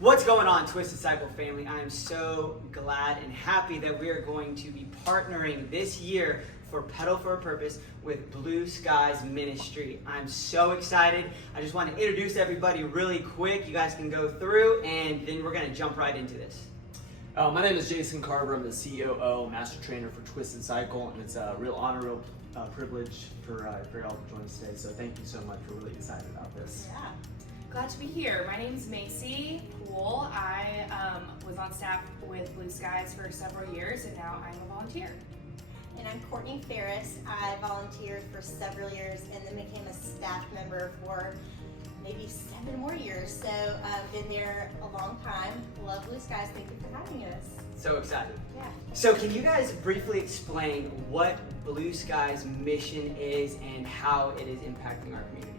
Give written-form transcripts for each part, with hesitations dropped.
What's going on, Twisted Cycle family? I am so glad and happy that we are going to be partnering this year for Pedal for a Purpose with Blue Skies Ministry. I'm so excited. I just want to introduce everybody really quick. You guys can go through and then we're going to jump right into this. My name is Jason Carver. I'm the COO, Master Trainer for Twisted Cycle, and it's a real honor, real privilege for y'all to join us today. So thank you so much. We're really excited about this. Yeah. Glad to be here. My name's Macy Poole. I was on staff with Blue Skies for several years, and now I'm a volunteer. And I'm Courtney Ferris. I volunteered for several years and then became a staff member for maybe 7 more years. So I've been there a long time. Love Blue Skies. Thank you for having us. So excited. Yeah. So can you guys briefly explain what Blue Skies mission is and how it is impacting our community?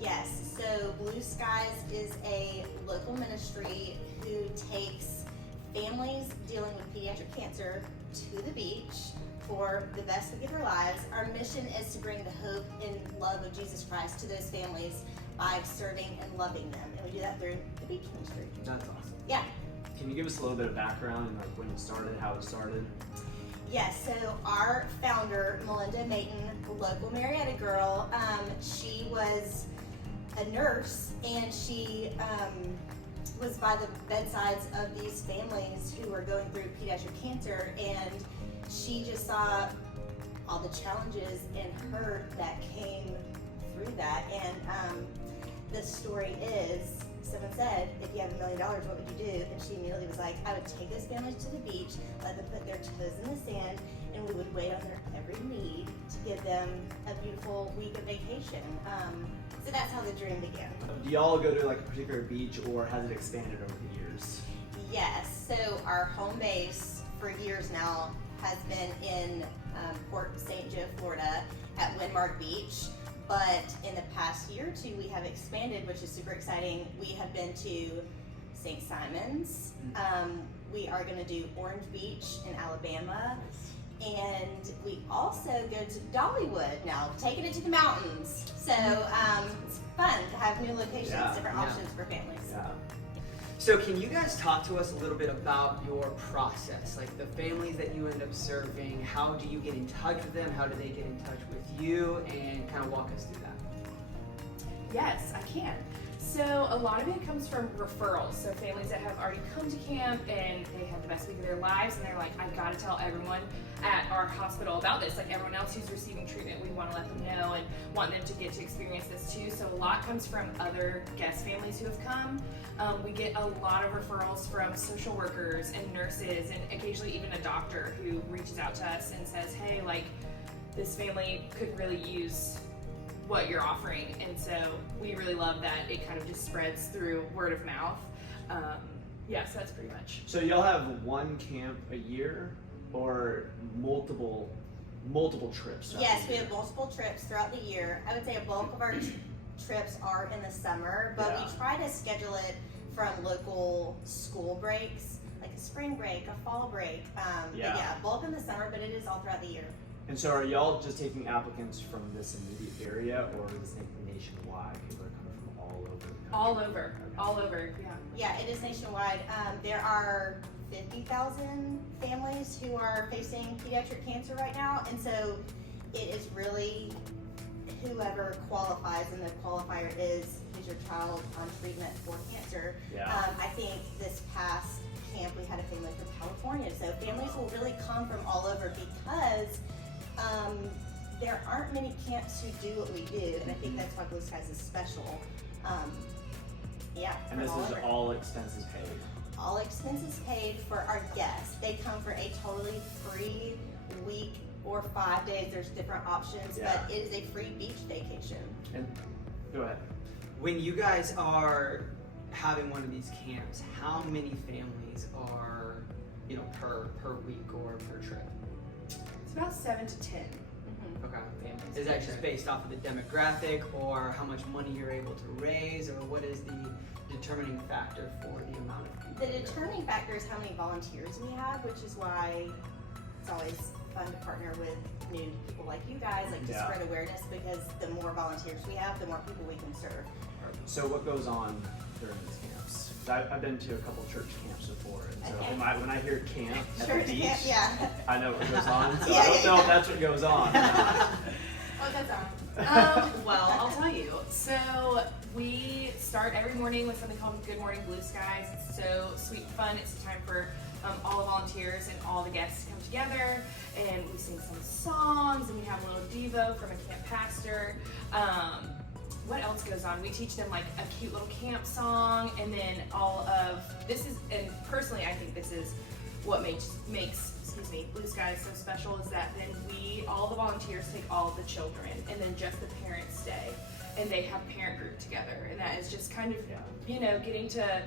Yes. So Blue Skies is a local ministry who takes families dealing with pediatric cancer to the beach for the best week of their lives. Our mission is to bring the hope and love of Jesus Christ to those families by serving and loving them. And we do that through the beach ministry. That's awesome. Yeah. Can you give us a little bit of background and like when it started, how it started? Yes, so our founder, Melinda Mayton, local Marietta girl, she was a nurse and she was by the bedsides of these families who were going through pediatric cancer, and she just saw all the challenges and hurt that came through that. And the story is, someone said, if you have $1 million, what would you do? And she immediately was like, I would take those families to the beach, let them put their toes in the sand, and we would wait on their every need to give them a beautiful week of vacation. So that's how the dream began. Do y'all go to like a particular beach, or has it expanded over the years? Yes, so our home base for years now has been in Port St. Joe, Florida at Windmark Beach. But in the past year or two, we have expanded, which is super exciting. We have been to St. Simon's. We are going to do Orange Beach in Alabama. And we also go to Dollywood now, taking it to the mountains. So it's fun to have new locations, different options for families. Yeah. So can you guys talk to us a little bit about your process, like the families that you end up serving? How do you get in touch with them? How do they get in touch with you? And kind of walk us through that. Yes, I can. So a lot of it comes from referrals. So families that have already come to camp and they had the best week of their lives, and they're like, I gotta tell everyone at our hospital about this. Like everyone else who's receiving treatment, we want to let them know and want them to get to experience this too. So a lot comes from other guest families who have come. We get a lot of referrals from social workers and nurses, and occasionally even a doctor who reaches out to us and says, hey, like this family could really use what you're offering. And so we really love that it kind of just spreads through word of mouth. So that's pretty much. So y'all have one camp a year, or multiple trips? Yes, we have multiple trips throughout the year. I would say a bulk of our trips are in the summer, but we try to schedule it from local school breaks, like a spring break, a fall break. Bulk in the summer, but it is all throughout the year. And so are y'all just taking applicants from this immediate area, or is it nationwide? People are coming from all over the country? All over, yeah. Yeah, it is nationwide. There are 50,000 families who are facing pediatric cancer right now, and so it is really whoever qualifies, and the qualifier is your child on treatment for cancer. I think this past camp we had a family from California, so families will really come from all over because there aren't many camps who do what we do, and I think that's why Blue Skies is special. And this is all expenses paid? All expenses paid for our guests. They come for a totally free week or 5 days. There's different options, but it is a free beach vacation. And go ahead. When you guys are having one of these camps, how many families are, per week or per trip? It's about 7 to 10. Okay. Families. Is that just based off of the demographic, or how much money you're able to raise, or what is the determining factor for the amount of people? The determining factor is how many volunteers we have, which is why it's always fun to partner with new people like you guys, like to spread awareness, because the more volunteers we have, the more people we can serve. So what goes on during these camps? So I've been to a couple church camps before, and so Okay. when I hear camp at Church the beach, camp, yeah. I know what goes on. So Yeah, I don't know yeah. if that's what goes on. What goes on? Well, I'll tell you. So we start every morning with something called Good Morning Blue Skies. It's so sweet and fun. It's a time for all the volunteers and all the guests to come together, and we sing some songs, and we have a little devo from a camp pastor. What else goes on? We teach them like a cute little camp song, and then and personally I think this is what makes Blue Skies so special, is that then all the volunteers take all of the children, and then just the parents stay, and they have parent group together, and that is just kind of, getting to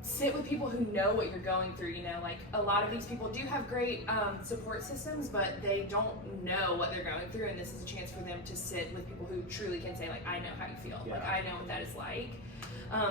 sit with people who know what you're going through. Like a lot of these people do have great support systems, but they don't know what they're going through, and this is a chance for them to sit with people who truly can say, like, I know how you feel, like I know what that is like.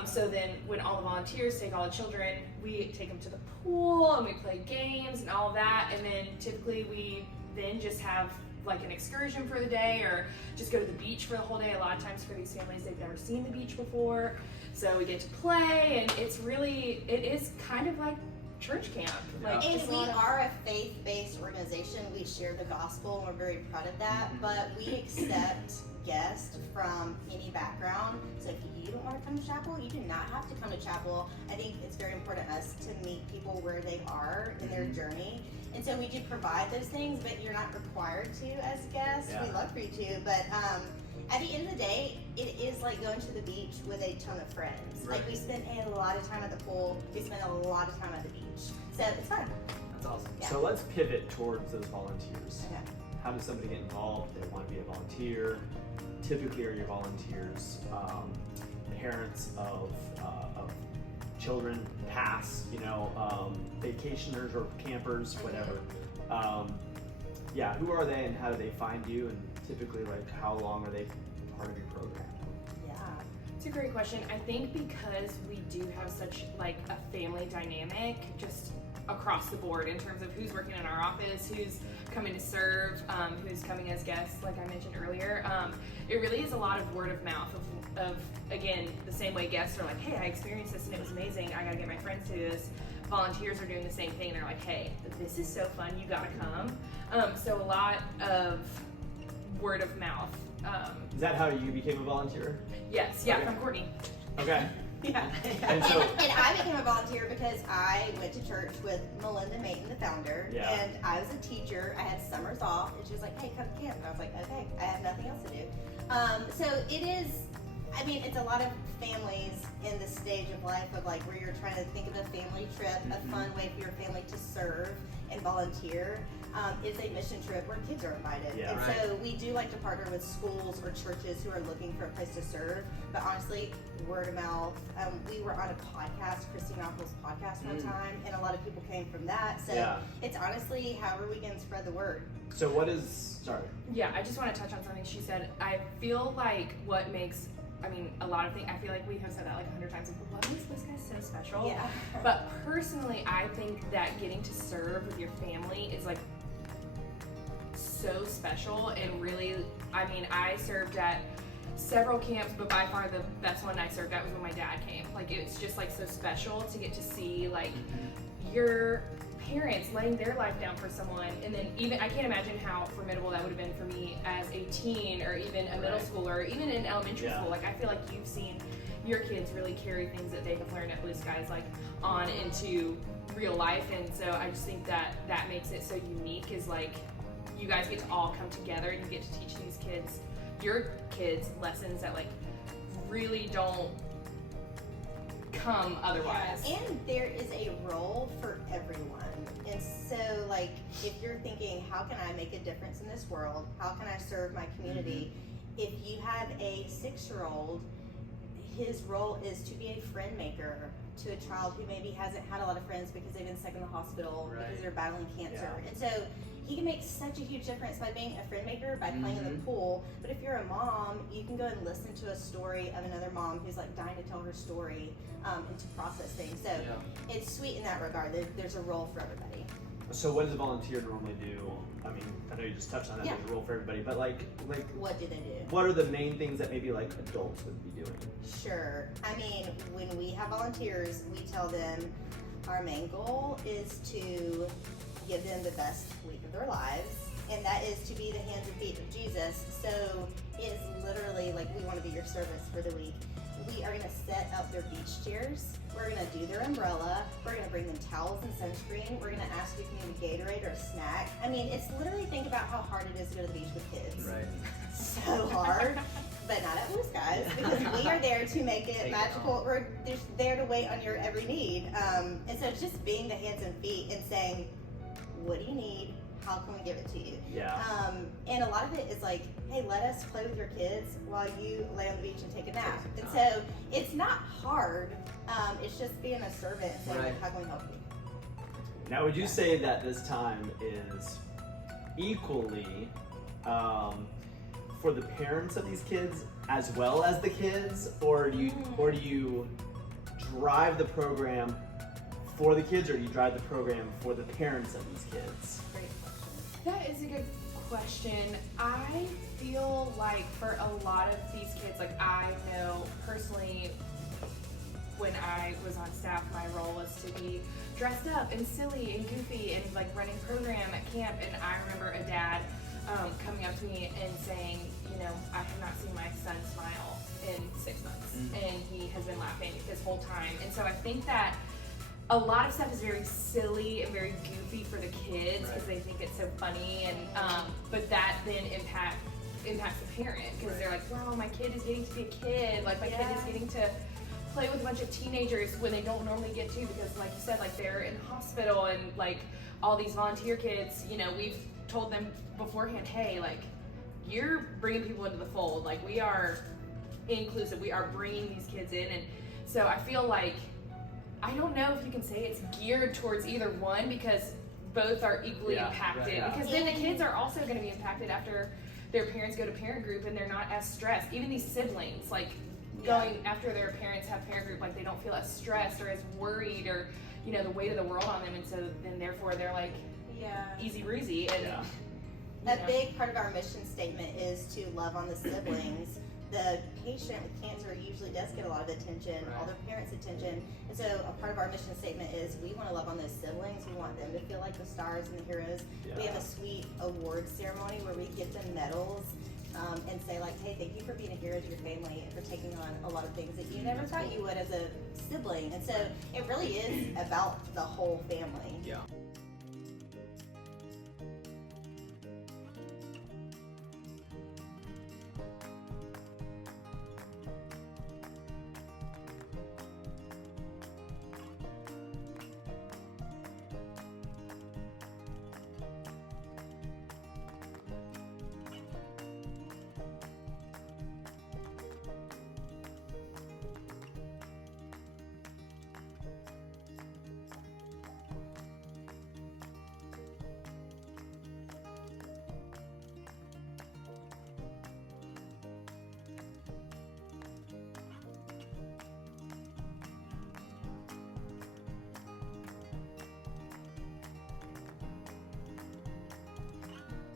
So then when all the volunteers take all the children, we take them to the pool and we play games and all of that, and then typically we then just have like an excursion for the day, or just go to the beach for the whole day. A lot of times for these families, they've never seen the beach before, so we get to play, and it is kind of like church camp. Like, And just a we lot of- are a faith-based organization. We share the gospel, and we're very proud of that. But we accept guests from any background. So if you don't want to come to chapel, you do not have to come to chapel. I think it's very important to us to meet people where they are in their journey. And so we do provide those things, but you're not required to as guests. Yeah. We'd love for you to, but at the end of the day, it is like going to the beach with a ton of friends. Right. Like we spend a lot of time at the pool. We spend a lot of time at the beach. So it's fun. That's awesome. Yeah. So let's pivot towards those volunteers. Okay. How does somebody get involved? They want to be a volunteer. Typically, are your volunteers parents of children, past, vacationers or campers, whatever. Who are they and how do they find you? And typically, like, how long are they part of your program? Yeah. It's a great question. I think because we do have such like a family dynamic just across the board in terms of who's working in our office, who's coming to serve, who's coming as guests, like I mentioned earlier. It really is a lot of word of mouth of again, the same way guests are like, hey, I experienced this and it was amazing, I gotta get my friends to do this. Volunteers are doing the same thing. They're like, hey, this is so fun, you gotta come. So a lot of word of mouth. Is that how you became a volunteer? Yes, Okay. from Courtney. Okay. Yeah. And so, And I became a volunteer because I went to church with Melinda Maton, the founder, Yeah. and I was a teacher. I had summers off, and she was like, hey, come to camp. And I was like, okay, I have nothing else to do. So it is, it's a lot of families in this stage of life of like where you're trying to think of a family trip, a fun way for your family to serve and volunteer. Is a mission trip where kids are invited. Yeah. And Right. so we do like to partner with schools or churches who are looking for a place to serve. But honestly, word of mouth. We were on a podcast, Christine Apple's podcast one time, and a lot of people came from that. So Yeah. it's honestly however we can spread the word. so what is, sorry. Yeah, I just want to touch on something she said. I feel like what makes, a lot of things, I feel like we have said that like 100 times, like, what makes this guy so special? Yeah. But personally, I think that getting to serve with your family is like so special, and really, I served at several camps, but by far the best one I served at was when my dad came. Like, it's just like so special to get to see like your parents laying their life down for someone, and then even I can't imagine how formidable that would have been for me as a teen or even a middle Right. schooler or even in elementary Yeah. school. Like, I feel like you've seen your kids really carry things that they have learned at Blue Skies like on into real life, and so I just think that that makes it so unique, is like you guys get to all come together and you get to teach these kids, your kids, lessons that like really don't come otherwise. Yeah. And there is a role for everyone. And so, like, if you're thinking, how can I make a difference in this world? How can I serve my community? If you have a 6-year-old, his role is to be a friend maker to a child who maybe hasn't had a lot of friends because they've been stuck in the hospital Right. because they're battling cancer. Yeah. And so he can make such a huge difference by being a friend maker, by playing in the pool. But if you're a mom, you can go and listen to a story of another mom who's like dying to tell her story and to process things. So it's sweet in that regard. There's a role for everybody. So what does a volunteer normally do? I mean, I know you just touched on that, there's a rule for everybody, but like What do they do? what are the main things that maybe like adults would be doing? Sure. I mean, when we have volunteers, we tell them our main goal is to give them the best week of their lives, and that is to be the hands and feet of Jesus. So it is literally like we want to be your service for the week. We are going to set up their beach chairs. We're going to do their umbrella. We're going to bring them towels and sunscreen. We're going to ask if you can get a Gatorade or a snack. I mean, it's literally, think about how hard it is to go to the beach with kids. Right. So hard, but not at BlueSkies, because we are there to make it magical. We're just there to wait on your every need. And so it's just being the hands and feet and saying, what do you need? How can we give it to you? Yeah. And a lot of it is like, hey, let us play with your kids while you lay on the beach and take a nap. And so it's not hard. It's just being a servant and saying, how can we help you? Now, would you say that this time is equally for the parents of these kids as well as the kids, or do you drive the program for the kids, or do you drive the program for the parents of these kids? Great question. That is a good question. I feel like for a lot of these kids, like I know personally when I was on staff, my role was to be dressed up and silly and goofy and like running program at camp. And I remember a dad coming up to me and saying, you know, I have not seen my son smile in 6 months, and he has been laughing this whole time. And so I think that a lot of stuff is very silly and very goofy for the kids because they think it's so funny, and but that then impacts the parent because they're like, wow, my kid is getting to be a kid, like my kid is getting to play with a bunch of teenagers when they don't normally get to, because like you said, like they're in the hospital, and like all these volunteer kids, you know, we've told them beforehand, hey, like you're bringing people into the fold, like we are inclusive, we are bringing these kids in. And so I feel like, I don't know if you can say it's geared towards either one, because both are equally impacted, because then the kids are also going to be impacted after their parents go to parent group and they're not as stressed. Even these siblings, like going after their parents have parent group, like they don't feel as stressed or as worried, or you know, the weight of the world on them, and so then therefore they're like easy breezy. And a big part of our mission statement is to love on the siblings. The patient with cancer usually does get a lot of attention, all their parents' attention, and so a part of our mission statement is we want to love on those siblings. We want them to feel like the stars and the heroes. We have a sweet award ceremony where we give them medals and say like, hey, thank you for being a hero to your family and for taking on a lot of things that you never thought you would as a sibling. And so it really is about the whole family. Yeah.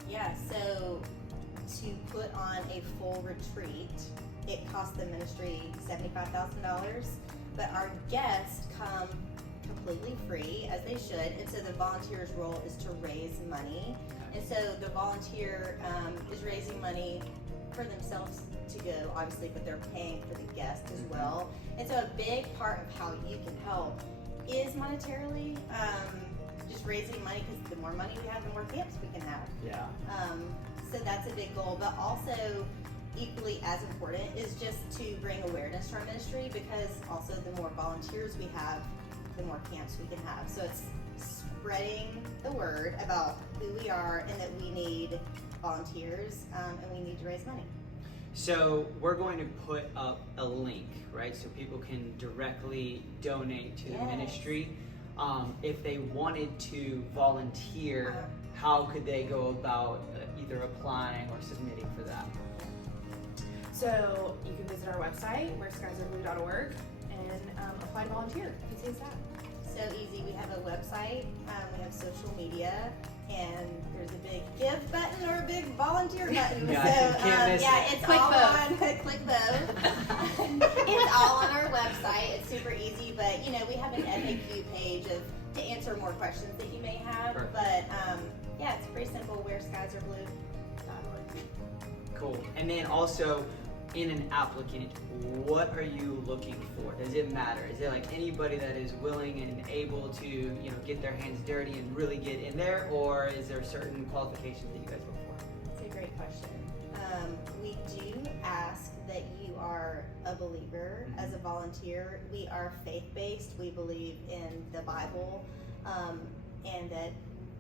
Yeah, so to put on a full retreat, it costs the ministry $75,000, but our guests come completely free, as they should, and so the volunteer's role is to raise money. And so the volunteer is raising money for themselves to go, obviously, but they're paying for the guest as well. And so a big part of how you can help is monetarily, just raising money, because the more money we have, the more camps we can have. Yeah. So that's a big goal, but also equally as important is just to bring awareness to our ministry, because also the more volunteers we have, the more camps we can have. So it's spreading the word about who we are and that we need volunteers and we need to raise money. So we're going to put up a link, right? So people can directly donate to the ministry. If they wanted to volunteer, how could they go about either applying or submitting for that? so you can visit our website, BlueSkiesAreBlue.org, and apply to volunteer. Easy as that. So easy. We have a website, we have social media, and there's a big give button or a big volunteer button. Yeah, So can't miss it. it's Click all both. on click both. It's all on our website. It's super easy, but we have an FAQ page to answer more questions that you may have. Perfect. But yeah, it's pretty simple. WhereSkiesAreBlue.org. Cool. And then also, in an applicant, what are you looking for? Does it matter? Is it like anybody that is willing and able to, get their hands dirty and really get in there, or is there certain qualifications that you guys look for? It's a great question. We do ask that you are a believer as a volunteer. We are faith-based. We believe in the Bible, and that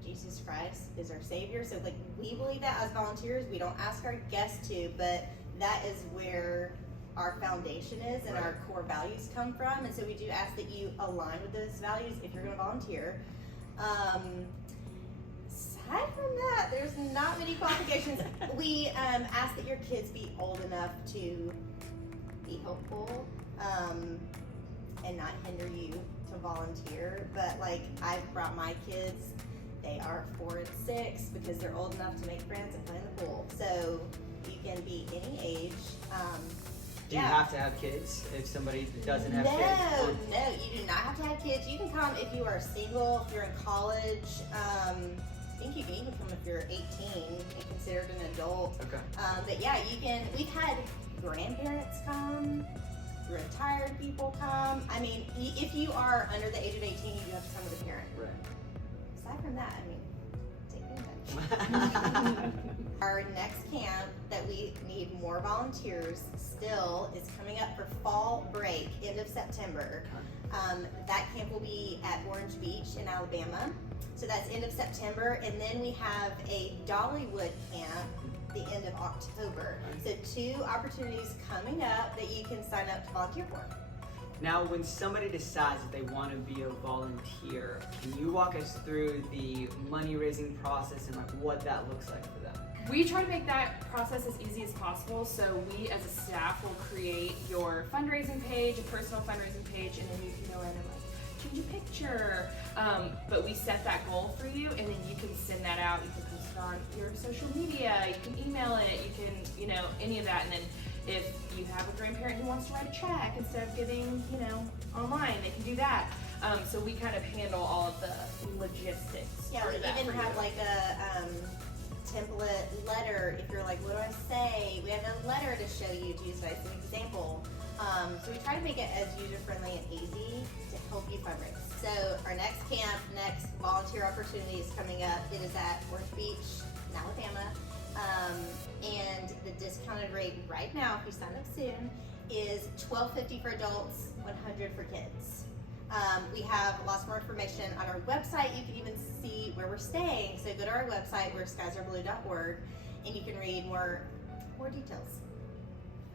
Jesus Christ is our Savior. So, we believe that as volunteers. We don't ask our guests to, but that is where our foundation is and our core values come from. And so we do ask that you align with those values if you're going to volunteer. Aside from that, there's not many qualifications. We ask that your kids be old enough to be helpful and not hinder you to volunteer. But I've brought my kids. They are 4 and 6 because they're old enough to make friends and play in the pool. So you can be any age. Do you have to have kids if somebody doesn't have kids? No, you do not have to have kids. You can come if you are single, if you're in college. I think you can even come if you're 18 and considered an adult. Okay. But yeah, you can. We've had grandparents come, retired people come. I mean, if you are under the age of 18, you do have to come with a parent. Right. Aside from that, take advantage. Our next camp that we need more volunteers still is coming up for fall break, end of September. That camp will be at Orange Beach in Alabama. So that's end of September. And then we have a Dollywood camp the end of October. So 2 opportunities coming up that you can sign up to volunteer for. Now, when somebody decides that they want to be a volunteer, can you walk us through the money raising process and what that looks like for them? We try to make that process as easy as possible. So we as a staff will create your fundraising page, a personal fundraising page, and then you can go in and change a picture. But we set that goal for you, and then you can send that out. You can post it on your social media. You can email it. You can, any of that. And then if you have a grandparent who wants to write a check instead of giving, online, they can do that. So we kind of handle all of the logistics. Yeah, we even have a template letter. If you're like, what do I say? We have a letter to show you to use as an example. So we try to make it as user-friendly and easy to help you fundraise. So our next camp, next volunteer opportunity is coming up. It is at Orange Beach in Alabama. And the discounted rate right now, if you sign up soon, is $12.50 for adults, $100 for kids. We have lots more information on our website. You can even see where we're staying. So go to our website, WhereSkiesAreBlue.org, and you can read more details.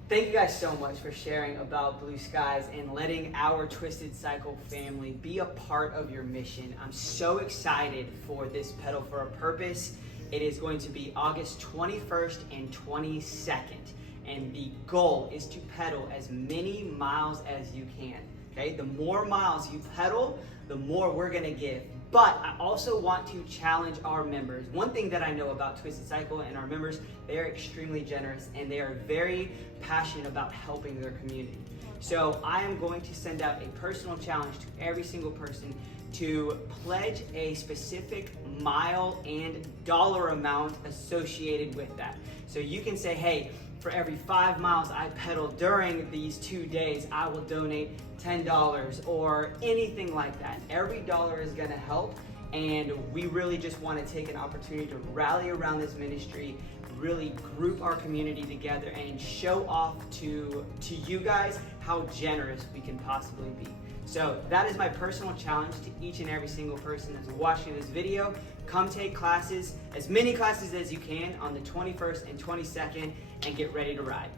Thank you guys so much for sharing about Blue Skies and letting our Twisted Cycle family be a part of your mission. I'm so excited for this Pedal for a Purpose. It is going to be August 21st and 22nd, and the goal is to pedal as many miles as you can. Okay, the more miles you pedal, the more we're gonna give. But I also want to challenge our members. One thing that I know about Twisted Cycle and our members, they are extremely generous and they are very passionate about helping their community. So I am going to send out a personal challenge to every single person to pledge a specific mile and dollar amount associated with that. So you can say, hey, for every 5 miles I pedal during these 2 days, I will donate $10 or anything like that. Every dollar is gonna help, and we really just wanna take an opportunity to rally around this ministry, really group our community together and show off to you guys how generous we can possibly be. So that is my personal challenge to each and every single person that's watching this video. Come take classes, as many classes as you can on the 21st and 22nd, and get ready to ride.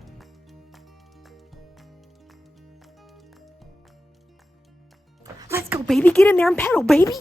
Let's go, baby. Get in there and pedal, baby.